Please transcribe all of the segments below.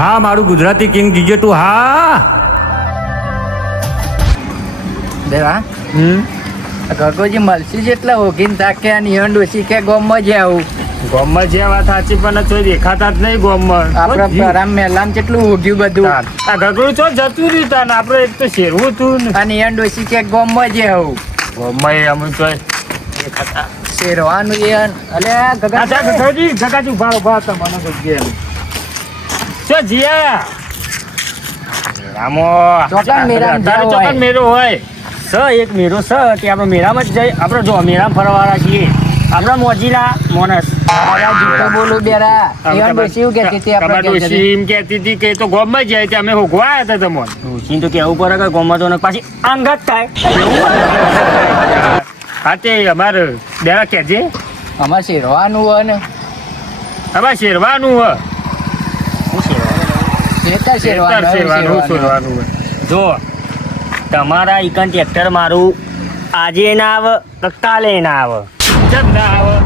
હા મારું Gujarati king GJ તું હા દેવા ગગોજી મળશી જેટલા હોગીન તાક્યા નિયણ ડોસી કે ગોમમાં જ આવું ગોમમાં જે વાત સાચી પણ તો દેખાતા જ નહીં ગોમમાં આપડે પરામ મેલામ કેટલું હોગ્યું બધું આ ગગડું છો જતું રહ્યું તા ને આપડે એક તો શેરવું તું ને આ નિયણ ડોસી કે ગોમમાં જ આવું ગોમમાં અમુક તો દેખાતા શેરવાનું યન અલે ગગાજી ઉભા તમને તો ગયા ચો જીયા રામો ચોકન મેરામ તારે જાવ ચોકન મેરો હોય એક મેરો કે આપણે મેરામાં જ જઈ આપણે જો મેરામ ફરવાવાળા છીએ આપણા મોજીલા મોનસ જૂઠો બોલું બેરા નિયણ ડોસી એવું કહેતી હતી આપણે ડોશી એમ કહેતી હતી કે તો ગોમમાં જ જાય તે અમે હોગવા આવ્યા હતા તમને ડોશી તો કેવું પડે કે ગોમમાં તો પાછી અંગત થાય હા તે અમારે બેરા કહેજે અમારે શેરવાનું હોય ને અમારે શેરવાનું હોય શેરવાનું જો તમારા ઈકન ટ્રેક્ટર મારું આજે ના આવે તો કાલે ના આવે કેમ ના આવે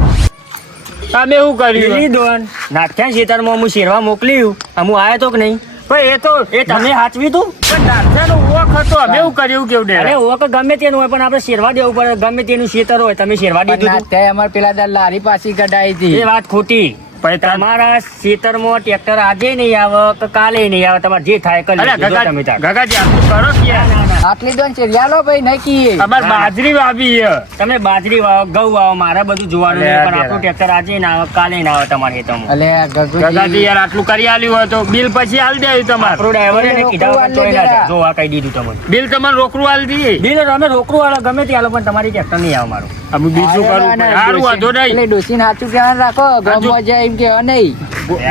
તમે શું કર્યું દોન નાખ્યા ખેતરમાં હું શેરવા મોકલ્યું હું આવ્યો તો કે નહીં પણ એ તમે હાચવી તું પણ નાખ્યાનો ઓખ હતો અમે એવું કર્યું કેવું અરે ઓખ ગમે તેનું હોય પણ આપણે શેરવા દેવું પડે ગમે તેનું ખેતર હોય તમે શેરવા દીધું ત્યાં અમારે પેલા દાર લારી પાછી કઢાઈ હતી એ વાત ખોટી પણ તમારા ખેતરમાં ટ્રેક્ટર આજે નહીં આવે કે કાલે નહીં આવે તમારે જે થાય કરી તમે ગગાજી આટલું કરો આટલી દોન શેરિયાલો ભાઈ નકી અમાર બાજરી વાવી તમે બાજરી વાવો ઘઉં વાવો મારે બધું જોવાનું નહીં પણ આપણું ટ્રેક્ટર આજે ના આવે કાલે ના આવે તમારે ખેતરમાં અલે ગગાજી યાર આટલું કરી આલ્યું હોય તો બિલ પછી આલ દેવું તમારે આપણો ડ્રાઈવર એને કીધા જો આ કહી દીધું તમને બિલ તમારે રોકડું આલ દઈએ બિલ અમે રોકડું આલો ગમે તે આલો પણ તમારી ટ્રેક્ટર નહીં આવે મારું અમે બીજું કરું સારું વાંધો નહીં એટલે ડોસી સાચું કહેવાનું રાખો ગામમાં જાય એમ કેવા નહીં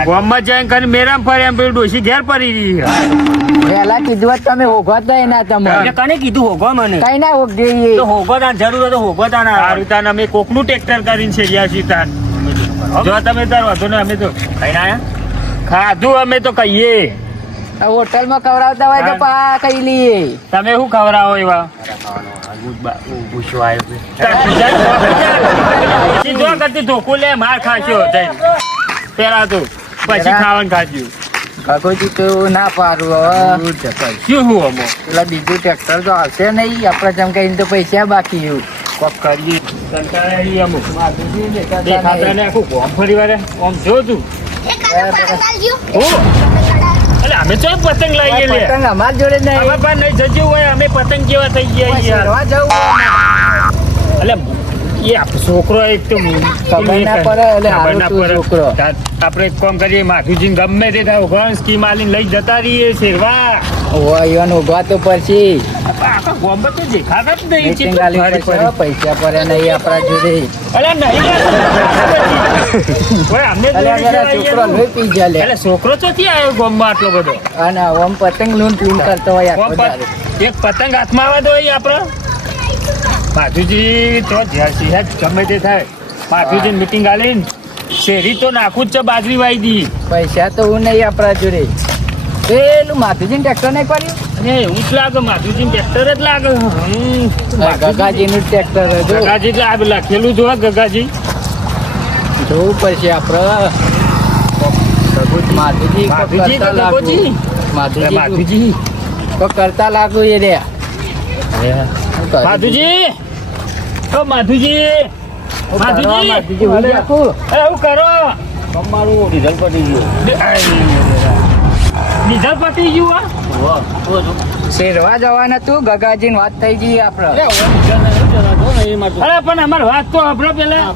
ગામમાં જાય કરીને મેરામ ફરે એમ પેલું ડોસી ઘેર પડી રહી પેલા કીધું હોત તમે હોગો તો એના તમે કને કીધું હોગો મને કઈ ના હોગ દઈએ તો હોગો તાન જરૂર તો હોગો તાન સારું તાન અમે કોકનું ટ્રેક્ટર કરીને છેડ્યા છીએ તાન જો તમે તાર વાંધો ને અમે તો કઈ ના ખાધું અમે તો કહીએ હોટલ માં ખવડાવતા હોય તો પા કઈ લઈએ તમે શું ખવડાવો એવા ધોકું લે માર ખાશો પેલા તો પછી ખાવાનું ખાશું કાકોજી તો ના પારું હવે શું હું અમો પેલા બીજું ટ્રેક્ટર તો આવશે નહીં આપડે જેમ કઈ તો પૈસા બાકી એવું કોક કરીએ કંટાળી અમુક દેખાતા ને આખું ગોમ ફરી વારે આમ જો તું એટલે અમે તો પતંગ લાવીએ લે પતંગ અમાર જોડે નહીં અમે પણ નહીં જજ્યું હોય અમે પતંગ જેવા થઈ ગયા યાર એટલે એ છોકરો એક તો ખબર ના પડે એટલે છોકરો આપણે એક કામ કરીએ માધુજી ગમે તે થાય ઉઘાણ સ્કીમ આલીને લઈ જતા રહીએ શેરવા ઈવન ઉભા તો પછી આખા ગોમ્બે તો દેખાતા જ નહીં છે પૈસા પડે નહીં આપણા જોડે અલે નહીં ઓય અમને છોકરો લોહી પી જાય લે એટલે છોકરો તો થી આવ્યો ગોમમાં આટલો બધો અને ઓમ પતંગ લૂંટ કરતો હોય એક પતંગ હાથમાં આવે તો આપણે માધુજી તો ગમે તે થાય માધુજી મીટિંગ આલીને શેરી તો નાખું જ છે બાજરી વાઈ દી પૈસા તો હું નહીં આપણા જોડે પેલું માધુજી ટ્રેક્ટર નહીં પડ્યું અને એવું જ લાગે માધુજી ટ્રેક્ટર જ લાગે ગગાજી નું ટ્રેક્ટર ગગાજી એટલે લખેલું જોવા ગગાજી જોવું પડશે આપડે માધુજી માધુજી તો કરતા લાગુ એ રે માધુજી ઓ માધુજી માધુજી હું કરો તમારું ડીઝલ પટી ગયું ડીઝલ પટી ગયું શેરવા જવાના તું ગગાજી ની વાત થઈ ગઈ આપડે અરે પણ અમારે વાત તો આપડે પેલા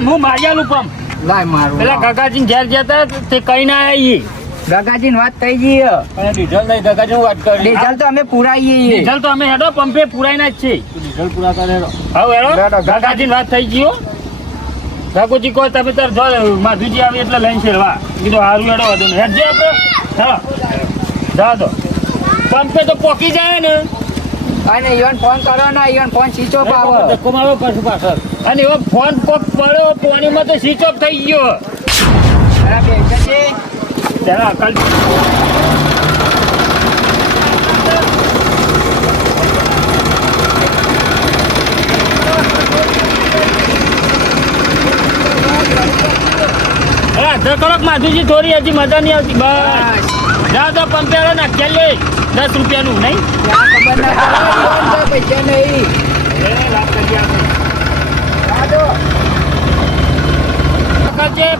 હું મારિયાલું પંપ લાય મારું પેલા ગગાજી ઘેર જતા તે કઈ ના આવી ગગાજી ની વાત થઈ ગઈ ડીઝલ નહીં ગગાજી વાત કરી ડીઝલ તો અમે પુરાઈએ ડીઝલ તો અમે હેડો પંપે પુરાઈ ના જ છે ડીઝલ પૂરા કરે હવે હેડો ગગાજી ની વાત થઈ ગયો ગગોજી કોઈ તમે તાર જો માધુજી આવી એટલે લઈને શેરવા કીધું સારું હેડો વધુ નહીં હેડજે આપણે હા જા તો પંપે તો પોકી જાય ને અને ઈવન ફોન કરો ને ઈવન ફોન સ્વિચ ઓફ આવે કુમારો કરશું પાછળ અને એવો ફોન પોક પડ્યો પાણીમાં તો સ્વિચ ઓફ થઈ ગયો જરા અકલ અધર કરો માધુજી થોડી હજી મજા નહીં આવતી બસ જાઓ તો પંપે નાખ્યા લે 10 રૂપિયાનું નહીં ખબર ના પડે પૈસા નહીં વાત કરી આપણે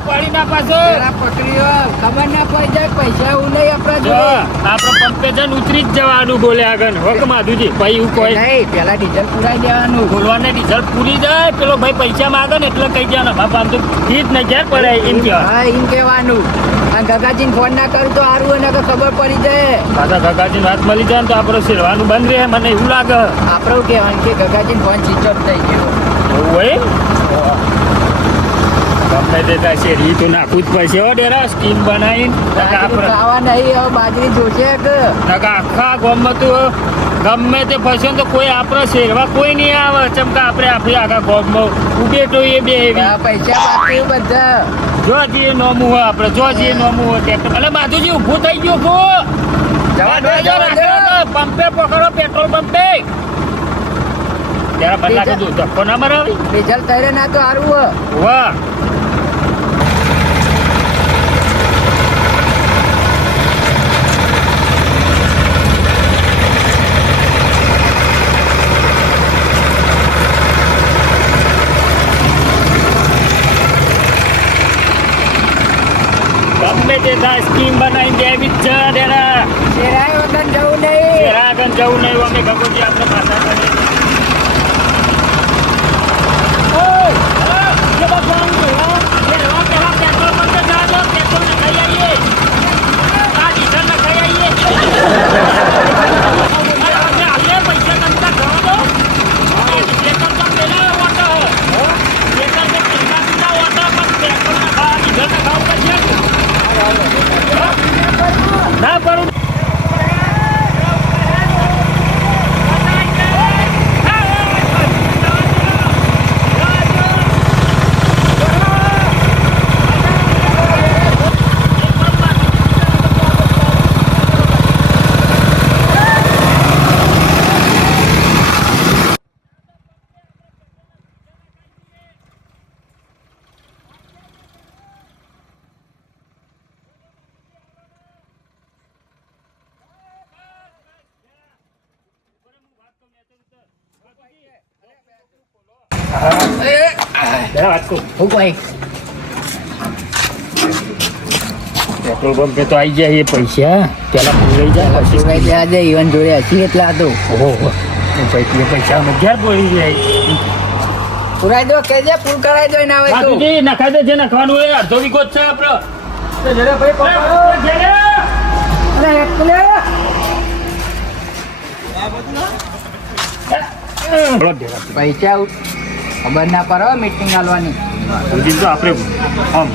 પડી ના પાછો પકડીઓ ખબર ના પડી જાય પૈસા એવું નહીં આપણા આપડે પંપે જઈને ઉતરી જ જવાનું બોલે આગળ હોક માધુજી ભાઈ એવું કોઈ નહીં પેલા ડીઝલ પુરાઈ દેવાનું બોલવાને ડીઝલ પૂરી જાય પેલો ભાઈ પૈસા માંગે ને એટલે કહી દેવાનું બાપા આમ તો ફી જ નહીં ક્યાં પડે એમ કહેવાય હા એમ કહેવાનું આ ગગાજીને ફોન ના કરું તો સારું હોય ને કે ખબર પડી જાય દાદા ગગાજી વાત મળી જાય ને તો આપણે શેરવાનું બંધ રહે મને એવું લાગે આપણે એવું કહેવાનું કે ગગાજીને ફોન સ્વિચ ઓફ થઈ ગયો એવું હોય ગમે તે શેરી તો નાખવું જ પડશે હો ડેરા સ્કીમ બનાવીને ખાવા નહીં હવે બાજરી જોશે કે આખા ગામમાં તો ગમે તે ફસે તો કોઈ આપણે શેરવા કોઈ નહીં આવે ચમકા આપણે આપણી આખા ગામમાં ઉભે તો એ બે એવી પૈસા બાકી બધા જો જે નોમું હોય આપણે જો જે નોમું હોય ટ્રેક્ટર એટલે બાજુજી ઊભું થઈ ગયું પંપે પકડો પેટ્રોલ પંપે ત્યારે બદલા કીધું ધક્કો ના મરાવી ડીઝલ તરે ના તો સારું હોય વાહ ગમે તે સ્કીમ બનાવી દેવી જ છે તેના શેરાય વગર જવું નહીં આગળ જવું નહીં અમે ગગોજી આપણે પાછા કરીએ ના પડું પેટ્રોલ પંપે તો આવી જાય એ પૈસા પેલા પૂરાઈ જાય સુરાઈ જાય છે ઈવન જોડે હસી એટલા હતો ઓહો પૈસા અમે ક્યાં પડી જાય પુરાઈ દો કે જે ફૂલ કરાઈ દો ના હોય તો નખાઈ દે જે નખવાનું હોય અડધો વીઘો જ છે આપણો જડે ભાઈ પકડો અરે એક લે પૈસા ખબર ના પડે મીટિંગ આલવાની તો આપણે આમ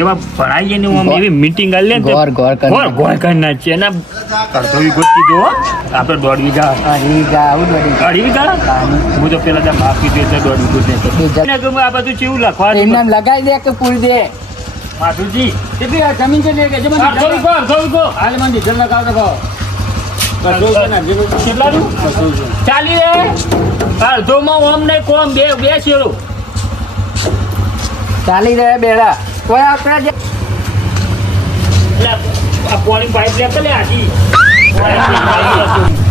એવા ભણાઈએ ને આમ એવી મીટિંગ આલે ને ગોર કરી નાખીએ અને અડધો વીઘો કીધો આપણે 1.5 વીઘા અઢી વીઘા આવું 2.5 વીઘા હું તો પેલા ત્યાં માફ કીધું એટલે 1.5 વીઘો ને ગમે આ બધું કેવું લખવાનું એમ નામ લગાવી દે કે પૂરી દે માધુજી કેટલી આ જમીન છે કે જમીન અડધો વીઘો હાલ મને ડીઝલ લગાવ તો કેટલાનું ચાલી રે અડધોમાં ઓમ નહીં કોમ બે શેરો ચાલી રહ્યા બેડા કોઈ આપણા જે આ પાણી પાઇપ લે લે આજી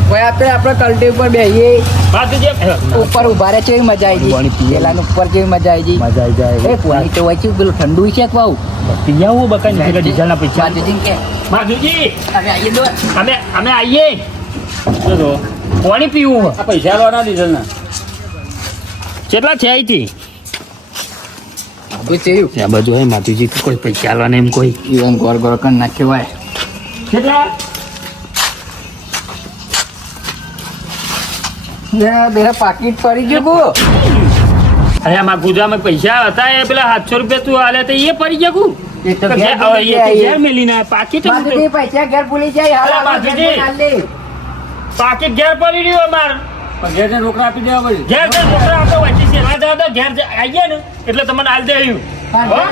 કોઈ આપણે કલ્ટી ઉપર બેહીએ માધુજી ઉપર ઉભા રહે છે એવી મજા આવી ગઈ પેલાનું ઉપર જેવી મજા આવી જાય એ પાણી તો વચ્ચે પેલું ઠંડુ છે કે બહુ પિયાવું બકા નીકળે ડીઝલના પૈસા માધુજી અમે આવીએ દો અમે આવીએ તો પાણી પીવું આ પૈસા લેવાના ડીઝલના કેટલા છે અહીંથી બધું આ બધું હે માધુજી કોઈ પૈસા આલવાના એમ કોઈ ઈવન ગોર ગોર કરી નાખ્યો હોય કેટલા બેરા પાકીટ પડી ગયું બો અરે આમાં ગુજરાતમાં પૈસા હતા એ પેલા 700 રૂપિયા તું આલે તો એ પડી ગયા કુ એ તો ઘેર મેલીને પાકીટ માધુજી પૈસા ઘેર ભૂલી જાય અરે હાલ માધુજી. પાકીટ ઘેર પડી રહ્યું અમાર ઘેર ને રોકડા આપી દેવા પડી ઘેર છોકરા આપો વચ્ચે સેવા દાદા ઘેર આવીએ ને એટલે તમને હાલ દે આવ્યું અડધો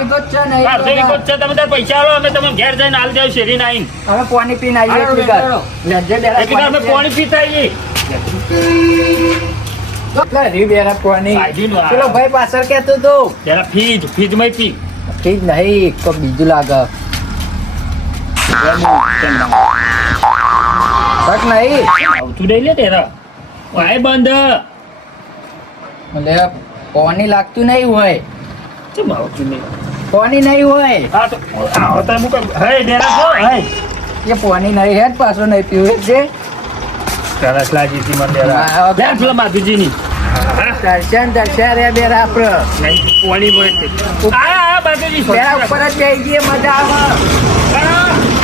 વીઘો જ છે તમે તાર પૈસા આલો અમે તમને ઘેર જઈને હાલ દે શેરીને આવીને હવે પાણી પીને આવીએ એટલે અમે પાણી પીતા આવીએ પેલો ભાઈ પાછળ કેતો તો જરા ફીજ માં પી નક્કી જ નહીં કોઈ બીજું લાગે શક નહીં આવતું નહીં લે તેરા વાય બંધ એટલે પાણી લાગતું નહીં હોય કેમ આવતું નહીં પાણી નહીં હોય હા તો આવતા મુક હે ડેરા છો હે એ પાણી નહીં હેડ પાછો નહીં પીવે છે સરસ લાગી હતી મને ડેરા હા, લે પેલા માધુજીની દર્શન રે બેરા આપણે નહીં પોણી બોય આ માધુજી બેરા ઉપર જ બેસી જઈએ મજા આવે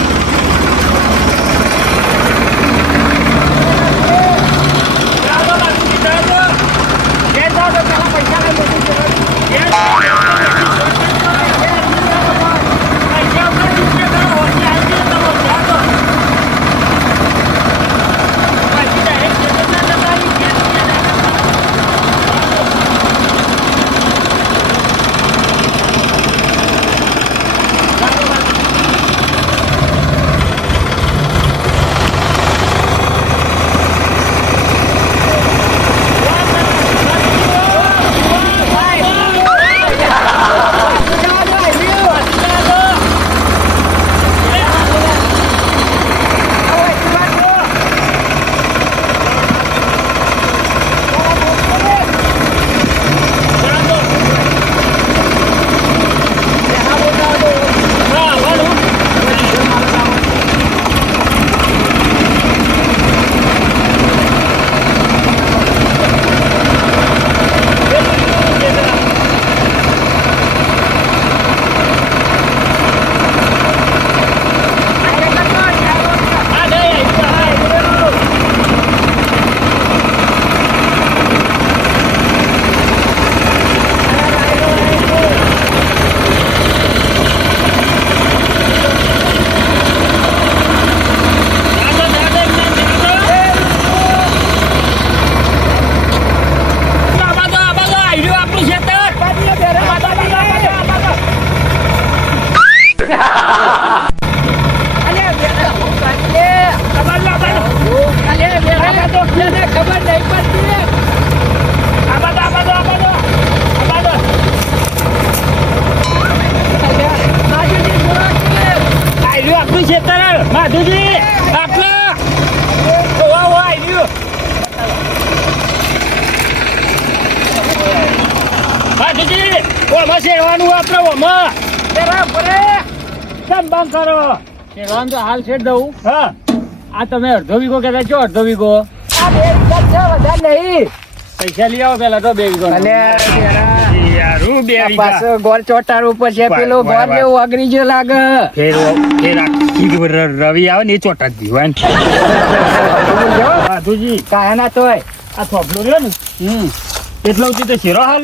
માધુજી આપલા વાહ વાહ આવ્યું માધુજી ઓમાં શેરવાનું આપણે ઓમાં તેરા પરે કેમ બંધ કરો શેરવાનું તો હાલ શેર દઉં હા આ તમે અડધો વીઘો કહેતા છો અડધો વીઘો આ 2 વીઘા છે વધારે નહીં પૈસા લઈ આવો પેલા તો 2 વીઘો યારું 2 વીઘા પાછો ગોળ ચોટાડ ઉપર છે પેલો ગોળ જેવું અગરી જે લાગે ફેર રવિ આવે ને એ ચોટા જ દીવાન માધુજી કાયાના તોય આ થોભલો રહ્યો ને એટલો ઉચી તો શેરો હાલ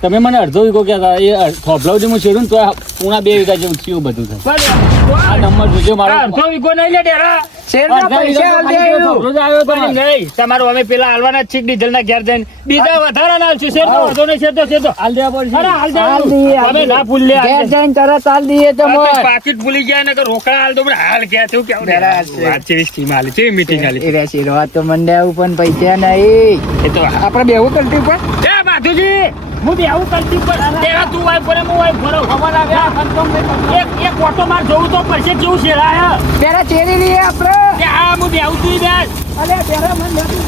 તમે મને અડધો વીઘો કહેતા એ થોભલો હું શેરું ને તો પૂણા 2 વીઘા જેવું થયું બધું થાય આ નંબર જોજો મારો અડધો વીઘો નહીં લે ડેરા શેરના પૈસા આલ દે નહીં તમારું અમે પેલા હાલવાના જ છે ડીઝલ ના ઘેર જઈને બીજા વધારાના હાલશું શેર તો વધો નહીં શેર તો હાલ દેવા પડશે અરે હાલ દેવા અમે ના ભૂલ લે ઘેર જઈને તરત આલ દઈએ તમોર પાકીટ ભૂલી ગયા ને કે રોકડા હાલ દો પણ હાલ ગયા તું કેવું વાત છે સ્કીમ હાલી છે મીટિંગ હાલી એ શેરવા તો મંડ્યા પણ પૈસા નહીં એ તો આપણે બેવું કરતી પર એ માધુજી હું બેવું કરતી પર તેરા તું વાય પડે હું વાય ફરો ખબર આવ્યા એક ઓટો માર જોવું તો પડશે જેવું શેરાય પેલા ચેરી લઈએ આપણે આ હું બેવું તું બેસ અલે પેલા મન નથી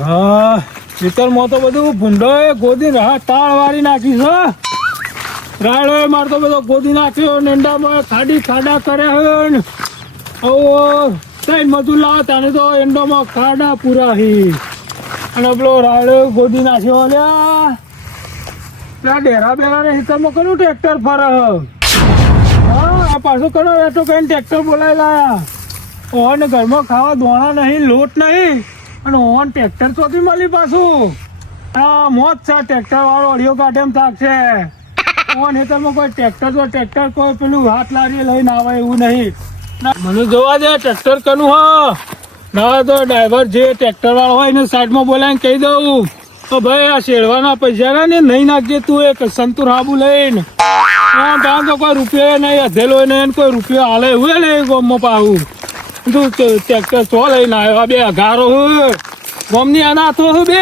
હા ખેતરમાં તો બધું ભૂંડોએ ગોદી તાળ વાળી નાખી છે રાયડોએ મારતો બધો ગોદી નાખ્યો એંડામાં ખાડા કર્યા ને તઈ મજૂર લાવે તાને તો એંડામાં ખાડા પૂરા હી અને પેલો રાયડો ગોદી નાખ્યો અલ્યા પેલા ડેરા બેરા ને ખેતરમાં કયું ટ્રેક્ટર ફરે હા આ પાછું કરો એ તો કઈ ટ્રેક્ટર બોલાવી લાયા ઓને ઘરમાં ખાવા દોણા નહીં લોટ નહીં અને ઓન ટ્રેક્ટર ચોથી મળી પાછું હા મોજ છે ટ્રેક્ટર વાળો અડિયો કાઢે એમ થાકશે ઓન હેતરમાં કોઈ ટ્રેક્ટર કોઈ પેલું હાથ લારી લઈને આવે એવું નહીં મને જોવા દે ટ્રેક્ટર કનું હા ના તો ડ્રાઈવર જે ટ્રેક્ટર વાળો હોય એને સાઈડમાં બોલાવીને કહી દઉં તો ભાઈ આ શેરવાના પૈસા ને નહીં નાખજે તું એક સંતુર હાબુ લઈને ત્યાં તો કોઈ રૂપિયો નહીં અધેલો નહીં કોઈ રૂપિયો હાલે એવું નહીં ગોમમાં પાવું તું ટ્રેક્ટર ચો લઈને આવ્યો બે અઘારો ગોમની અનાથો હું બે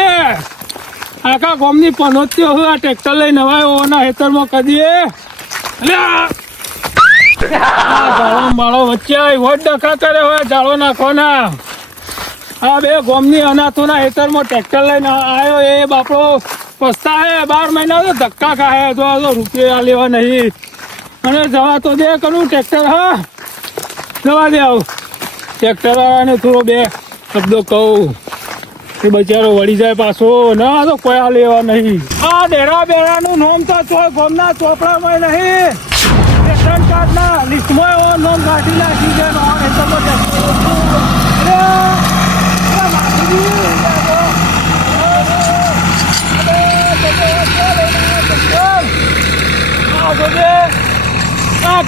આખા ગામની પનોતીઓ હું આ ટ્રેક્ટર લઈને નવાયો ના હેતરમાં કદીએ આ ઝાડો બાળો વચ્ચે વોટ ડખા કરે હોય ઝાડો નાખવાના આ બે ગામની અનાથોના હેતરમાં ટ્રેક્ટર લઈને આવ્યો એ બાપડો પસ્તાય 12 મહિના તો ધક્કા ખાય તો રૂપિયા લેવા નહીં અને જવા તો દે કરું ટ્રેક્ટર હા જવા દે આવું ટ્રેક્ટર વાળાને થોડો બે શબ્દો કહું એ બચારો વળી જાય પાછો ના તો કોઈ આ લેવા નહીં આ ડેરા બેરાનું નામ તો ગામના ચોપડામાં નહીં રેશન કાર્ડના લિસ્ટમાં એવો નામ કાઢી નાખી છે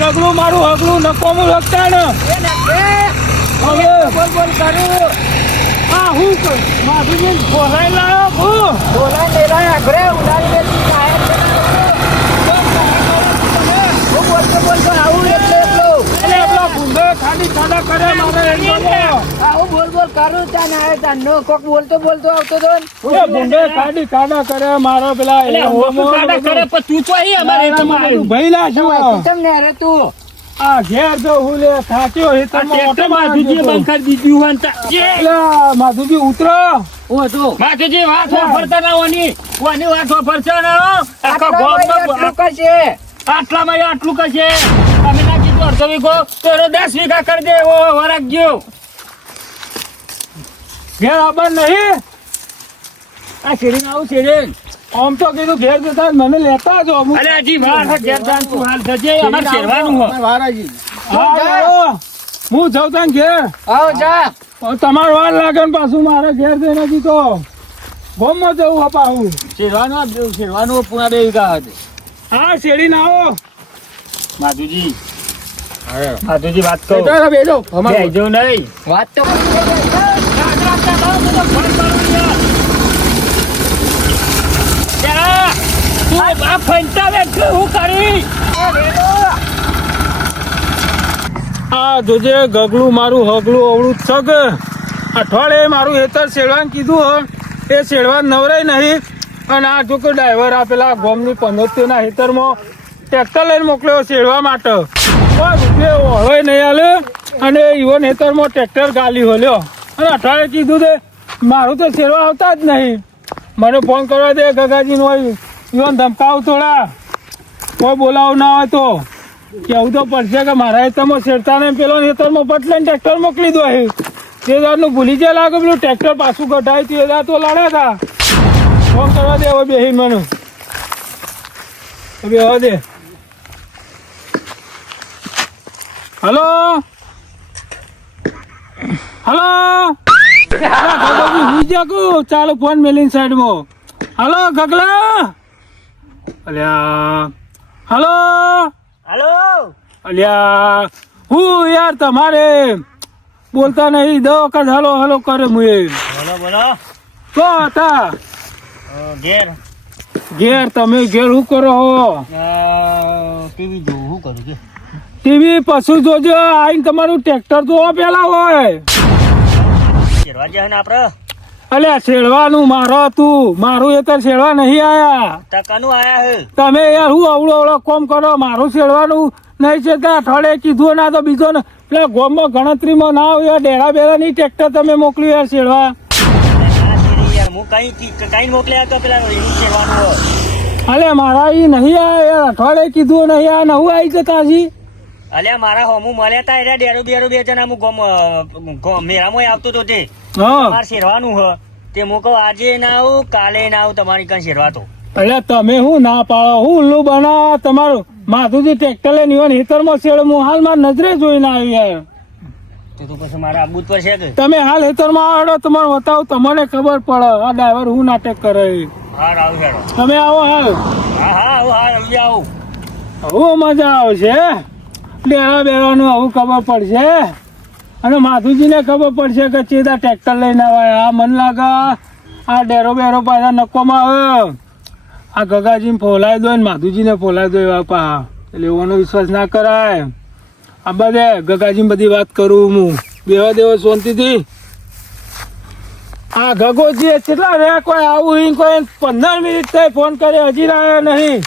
ગગલું મારું હગલું નકોમું લગતા ને હવે બોલ બોલ કરું હા હું માધુજી બોલાઈ લાયો હું બોલાઈ લઈ રહ્યા ઘરે ઉડાડી દે બોલતો આવું એટલો ભૂંડો ખાલી ખાડા કરે મારે આવું બોલ બોલ કરું ત્યાં આવે ત્યાં નો કોક બોલતો આવતો તો ભૂંડો ખાડી ખાડા કરે મારો પેલા ખાડા કરે પણ તું તો અહીં અમારે તમારું ભઈલા શું તમને અરે તું આ ઘેર જો હું લે થાક્યો હે તમે ઓટો માધુજી બંકર દીધું વાંતા માધુજી ઉતરો ઓ તો માધુજી વાત ફરતા ના ઓની વાત ફરતા ના આખો ગોમ કરશે આટલામાં આટલું કશે અમે ના કીધું 1/2 વીઘો તો 10 વીઘા કરી દે ઓ વરાગજો ઘેર આબર નહીં આ શેરીને આવું શેરી આમ તો કીધું ઘેર જતા મને લેતા જો અરે હજી વાર ઘેર જાન તું હાલ જજે અમાર શેરવાનું હો વારાજી હા હું જાઉં તાન ઘેર આવ જા તમાર વાર લાગે ને પાછું મારે ઘેર જઈને તો ગોમમાં જવું હપાવું શેરવાનું પૂરા 2 વીઘા હતી હા શેરી ના આવો માધુજી માધુજી વાત કહો બેજો બેજો નહીં વાત તો જોજે ગગલું મારું હગલું અવળું છગ અઠવાડિયે મારું હેતર શેડવાનું કીધું એ શેડવા નવરાય નહીં અને આ જો કે ડ્રાઈવર આપેલા ગોમની 15 હેતરમાં ટ્રેક્ટર લઈને મોકલ્યો શેડવા માટે રૂપિયા હોય નહીં હાલે અને ઈવન હેતરમાં ટ્રેક્ટર ગાલી હોલ્યો અને અઠવાડિયે કીધું તે મારું તો શેડવા આવતા જ નહીં મને ફોન કરવા દે ગગાજીનો હોય ઈવન ધમકાવ થોડા કોઈ બોલાવ ના હોય તો કેવું તો પડશે કે મારા હેતરમાં શેડતા ને પેલો હેતરમાં પટલાઈને ટ્રેક્ટર મોકલી દો તે દાડનું ભૂલી જાય લાગે પેલું ટ્રેક્ટર પાછું કઢાય તે દાડ તો લાડ્યા હતા ફોન કરવા દે હવે બેહી મને બેહવા દે હલો હલો હું જાગું ચાલો ફોન મેલીને સાઈડમાં હલો ગગલા અલ્યા હલો હાલો અલ્યા હું યાર તમારે બોલતા નહીં 10 વખત હલો હલો કરે મુએ બોલો બોલો તો હતા ઘેર ઘેર તમે ઘેર શું કરો હો ટીવી જોઉં શું કરું કે ટીવી પશુ જોજો આઈને તમારું ટ્રેક્ટર જોવા પેલા હોય શેરવા જાય ને આપડે અલ્યા શેડવાનું મારો હતું મારું એ તો શેડવા નહીં આયા ટકાનું આયા હે તમે યાર હું અવળો કોમ કરો મારું શેડવાનું નહીં છે ત્યાં અઠવાડિયે કીધું ના તો બીજો ને પેલા ગોમમાં ગણતરીમાં ના હોય ડેરા બેરા ની ટ્રેક્ટર તમે મોકલ્યું યાર શેડવા હું કઈ મોકલ્યા તો પેલા શેરવાનું અલ્યા મારા ઈ નહીં આયા યાર અઠવાડિયે કીધું નહીં આ નવું આવી જતા હજી અલ્યા મારા હોમું મળ્યા તા એટલે ડેરો બેરો 2 જણા હું મેરામાં આવતો તો તે હા મારે શેરવાનું હ તે હું કહું આજે ના આવું કાલે ના આવું તમારી કઈ શેરવા તો અલ્યા તમે હું ના પાડો હું ઉલ્લુ બના તમારું માધુજી ટ્રેક્ટર લઈને ઈવન હેતરમાં શેડ હું હાલ માર નજરે જોઈને આવી યાર તો પછી મારા આબુ પર છે કે તમે હાલ હેતરમાં આવડો તમારે બતાવો તમને ખબર પડે આ ડ્રાઈવર હું નાટક કરે હા આવું હેડો તમે આવો હાલ હા હા આવું હા જલ્દી આવું હું મજા આવશે ડેરા બેરાનું આવું ખબર પડશે અને માધુજીને ખબર પડશે કે ચેદા ટ્રેક્ટર લઈને આવે આ મન લાગે આ ડેરો બેરો પાછા નકોમાં આવે આ ગગાજીને ફોલાઈ દો ને માધુજીને ફોલાઈ દો એવા પા એટલે એવાનો વિશ્વાસ ના કરાય આ બધે ગગાજી બધી વાત કરું હું દેવા દેવા શાંતિથી આ ગગોજી કેટલા રહ્યા કોઈ આવું ઈ કોઈ 15 મિનિટ થઈ ફોન કરે હજી આવ્યા નહીં.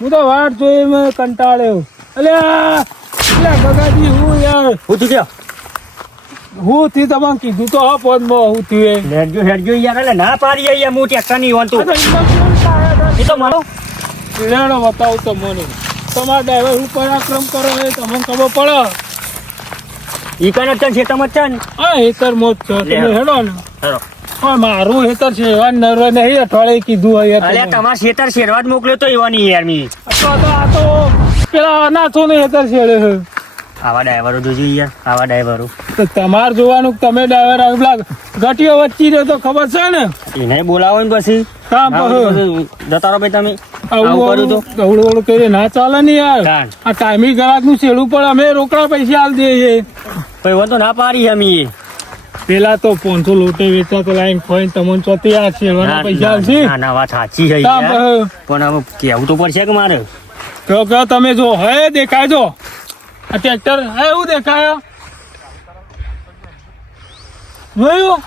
હું તો વાટ જોઈ મેં કંટાળ્યો. અલ્યા ગગાજી હું યાર હું તું ગયો હું થી તમને કીધું તો હા ફોનમાં હું થયું હેડજો યાર એટલે ના પાડી યાર હું ટેક્ટર નહીં વાંધતું એ તો મારો લેણો બતાવું તમને તમારા ડ્રાઈવર હું પરાક્રમ કરો એ તમને ખબર પડે. ઈ કને છે ખેતરમાં છે ને હા હેતર મોત છો તમે હેડો ને. હેડો. હા મારું હેતર છે એવા નરવા નહીં અઠવાડિયે કીધું હોય અલ્યા તમારા ખેતર શેરવા જ મોકલ્યો તો એવા નહીં યાર મી આ તો પેલા અનાથો ને હેતર છેડે છે. આવા ડ્રાઈવરો જોજો યાર આવા ડ્રાઈવરો તો તમારે જોવાનું કે તમે ડ્રાઈવર પેલા ઘટીઓ વચ્ચી રહ્યો તો ખબર છે ને એને બોલાવો ને પછી કામ જતા રહો ભાઈ તમે આવું કર્યું તો ગવડું કરી ના ચાલે ને યાર. તાન. આ ટાઈમી ગ્રાહક નું છેડું પણ અમે રોકડા પૈસા આલ દઈએ ભાઈ વાંધો ના પાડી અમે પેલા તો 500 લોટે વેચા તો લાઈન ખોઈને તમને ચોથી આ છેડવાના પૈસા આલશે. ના ના વાત સાચી છે કામ યાર. પણ હવે કેવું તો પડશે કે મારે તો તમે જો હે દેખાય જો આ ટ્રેક્ટર હે એવું દેખાય જોયું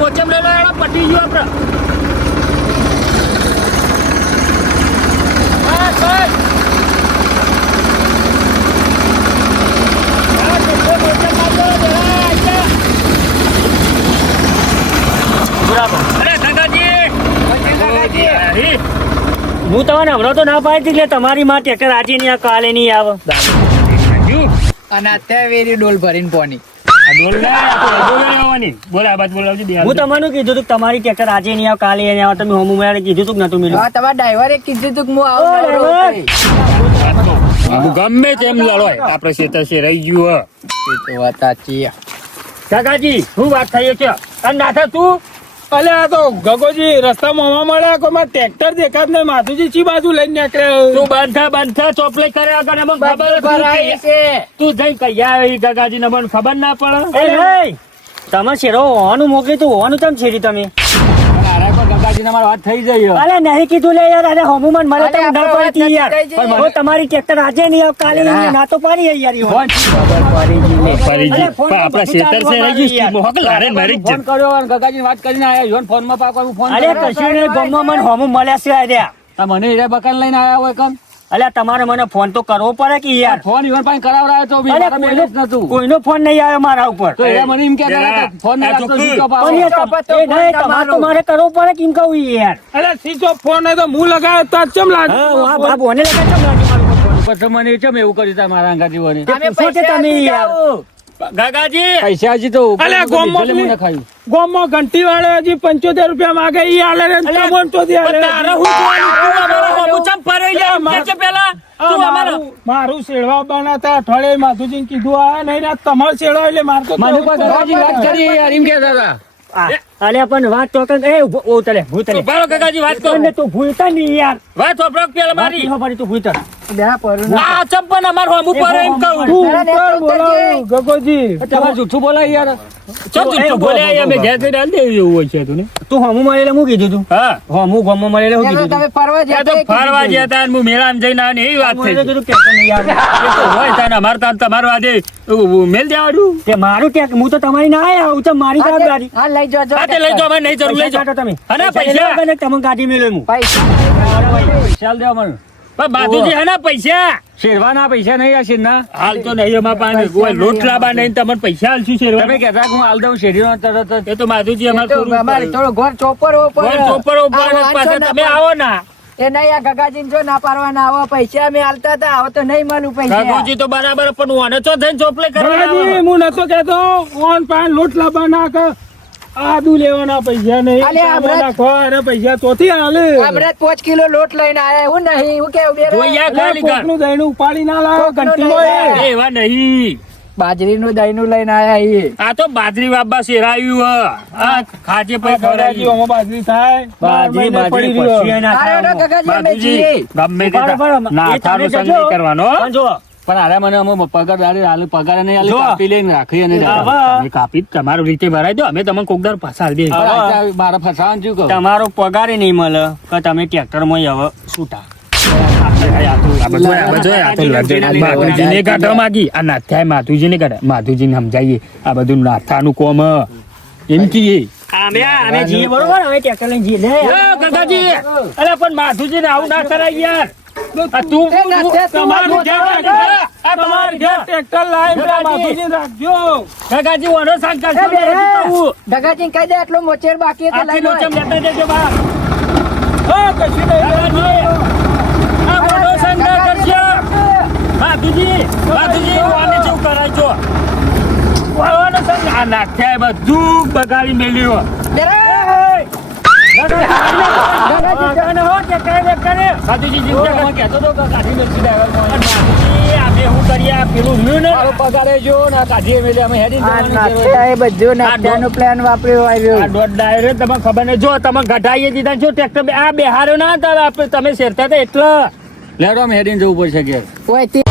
મોચમ લઈ લો પટી ગયો આપડે હું તમને હમણાં તો ના પાડી એટલે તમારી માં ટ્રેક્ટર આજે નહીં આવે કાલે નહીં આવે અને અત્યારે વેરી ડોલ ભરીને પોની હું તમને કીધું તું તમારી ટ્રેક્ટર આજે નહીં આવે કાલે નહીં આવે તમે હોમ મેળે કીધું તું નતું મિલું હા તમારા ડ્રાઈવરે કીધું તું કે હું આવું ગમે તેમ લડો આપડે ખેતર છે રહી ગયું તો વાત સાચી. કાકાજી શું વાત થઈ છે અને નાથા તું અલે આ તો ગગોજી રસ્તામાં હવા મળ્યા કોઈ મારે ટ્રેક્ટર દેખાત નહીં માધુજી ચી બાજુ લઈને નીકળ્યો તું બંધા ચોપલે કરે આગળ એમાં ખબર ભરાય છે. તું જઈ કઈ આવે કાકાજી ને મને ખબર ના પડે તમે શેરો હોવાનું મોકલી તું હોવાનું તમે છેડી તમે વાત થઈ જાય અરે નહીં કીધું લે યાર અરે હોમુમન મને તો ના પડતી યાર પણ મને તમારી ટ્રેક્ટર આજે નહીં આવે કાલે નહીં ના તો પાડી યાર આપણા ખેતર છે રહી ગયું મોકલ અરે મરી જ કર્યો અને ગગાજી વાત કરીને આયા યોન ફોન માં પાકવાનું ફોન અરે કશું ને ગમમાં મને હોમું મળ્યા છે આર્યા મને એ બકાન લઈને આયા હોય કમ અલ્યા તમારે મને ફોન તો કરવો પડે કે યાર ફોન ઈવન પાસે કરાવરાયો તો બી અરે મારા મેનેજ નતું કોઈનો ફોન નહીં આવ્યો મારા ઉપર તો એ મને એમ કહેતા હતા કે ફોન નહીં લાગતો સ્વિચ ઓફ પણ યાર આવે. એ નહીં, તમારે તો મારે કરવો પડે કેમ કહું યાર અરે સીધો ફોન હોય તો હું લગાવ્યો તો જ ચમ લાગે હા વાહ બાપ ઓને લગા ચમ લાગી મારું ફોન પછી મને કેમ એવું કર્યું તા મારા અંગાજી વને અમે પૂછો કે તમે યાર ગાગાજી પૈસા હજી તો અલ્યા ગોમમાં મને ખાયું ગોમમાં ઘંટી વાળો હજી 75 રૂપિયા માગે ઈ આલે રે તમન તો દે તારે હું જોવાનું? તું અમારો હોમું ચમ ફરાઈ લે કે છે પેલા તું અમારો મારું શેડવા બનાતા અઠવાડિયે માધુજી કીધું આ નહીં રાત તમારે શેડવા એટલે મારતો મને કોઈ ગગાજી વાત કરી યાર એમ કહેતા હતા અલ્યા પણ વાત તો કર એ ઓ તલે ભૂતલે ઉભારો કાકાજી વાત કરો ને તું ભૂલતા નહીં યાર વાત વાપરો પેલા મારી મારી તું ભૂલતા આ ચંપન અમાર હોમ ઉપર એમ કહું તું ઉપર બોલાવ ગગોજી તમારે જૂઠું બોલાય યાર ચમ બોલે અમે ઘેર જઈને હાલ દેવું એવું હોય છે તું ને તું હમું મળેલે હું કીધું તું હા હમું ગમમાં મળેલે હું કીધું તું તમે ફરવા ત્યાં તો ફરવા ગયા હતા અને હું મેળામાં જઈને આવીને એવી વાત થઈ મને કીધું કે નહીં યાર એ તો હોય તાને અમાર તાન તમારું આજે મેલ દેવાનું કે મારું ટેક હું તો તમારી ના આયા હું તો મારી જવાબદારી હા લઈ જાજો આ તે લઈ જાઓ અમારે નહીં જરૂર લઈ પૈસા જાઓ કાઢો તમે અને પૈસા? પૈસા તમે કાઢી મેલો હું ચાલ દેવા મને પણ બાજુજી હના પૈસા શેરવાના પૈસા નહીં આ શેરના હાલ તો નહીં અમાર પાસે કોઈ લોટ લાબા નહીં તમને પૈસા આલશું શેરવા તમે કહેતા કે હું હાલ દઉં શેરીનો તરત જ એ તો માધુજી અમાર થોડું અમારે થોડો ઘર ચોપર ઘર ચોપર ઉપર અને પાછા તમે આવો ના એ નહીં આ ગગાજી જો ના પાડવાના આવા પૈસા અમે હાલતા હતા આવો તો નહીં મળું પૈસા કાકોજી તો બરાબર પણ હું આને ચો થઈને ચોપલે કરવા ગગોજી હું નતો કહેતો ઓન પાન લોટ લાવવા નાખ આદુ લેવાના પૈસા નહીં અલે આ ચાવલ નાખવા અરે પૈસા તોથી હાલે હમણાં 5 કિલો લોટ લઈને આયા હું નહીં હું કેવું બે જોયા ખાલી કર કોકનું દહીનું ઉપાડી ના લાવો કોકનું ઘંટીમાં દહીં. એ. એવા નહીં બાજરીનું દહીંનું લઈને આયા એ આ તો બાજરી બાબા શેરાયું આ ખાજે પૈ ગગોજી, ખવડાવ્યું આમાં બાજરી થાય બાજી બાર મહિને બાજી પડી રહ્યો. પછી એના અરે ખાવાનું. ગગાજી અમે બાજુજી છીએ ગમે તે બરાબર, ના એ તમે થારું સંગ જજો. નહીં કરવાનો પણ જો પણ અરે મને અમે પગાર આલે પગાર નહીં આલે જો. કાપી લઈને રાખી અને આવા. તમે કાપી તમારું રીતે ભરાઈ દો અમે તમને કોકદાર પાછા આલી દઈએ. હા. મારા ફસાવાનું શું કહું તમારો પગાર નહીં મળે કે તમે ટ્રેક્ટરમાં હવે છૂટા આ બધું આ તો લગન માધુજીને કાઢવા માંગી આ નાથાએ માધુજીને કાઢે માધુજીને સમજાવીએ આ બધું નાથાનું કોમ એમ કીએ અમે જઈએ બરોબર હવે ટ્રેક્ટર લઈને જઈએ લે કાકાજી અરે પણ માધુજી ને આવું ના કરાય યાર આ તું એ નાથે તું તમારું ઘેર રાખજો. આ તમારે ઘેર ટ્રેક્ટર લાવીને પેલા માધુજીને રાખજો. કાકાજી ઓનો સાંજ એ કરશો બે, ને હજી કહું. ડગાજી કહી દે આટલો મોચેર બાકી હતો આટલી લઈ લો. નોચમ લેતા જજો બા. હા, કશું નહીં. કાકાજી, આ ઓનો સાંજ ના કરશો. માધુજી ઓને જેવું કરાય છો ઓનો સાંજ આ નાખ્યા બધું બગાડી મેલ્યું માધુજી જિંદગી કહેતો તો કાઢી મેળવી દેવા અમે શું કરીએ આ પેલું રહ્યું ને પગારે જો ને કાઢીએ મેલે અમે હેડી આ નાથે એ બધું નાથ્યાનો પ્લાન વાપર્યો આવ્યો. આ દોઢ ડાયરે તમને ખબર ને જો તમે ઘટાઈએ દીધા છો ટ્રેક્ટર આ બેહારો ના હતા તમે શેરતા હતા એટલે લેરો અમે હેડીને જવું પડશે ઘેર ઓયથી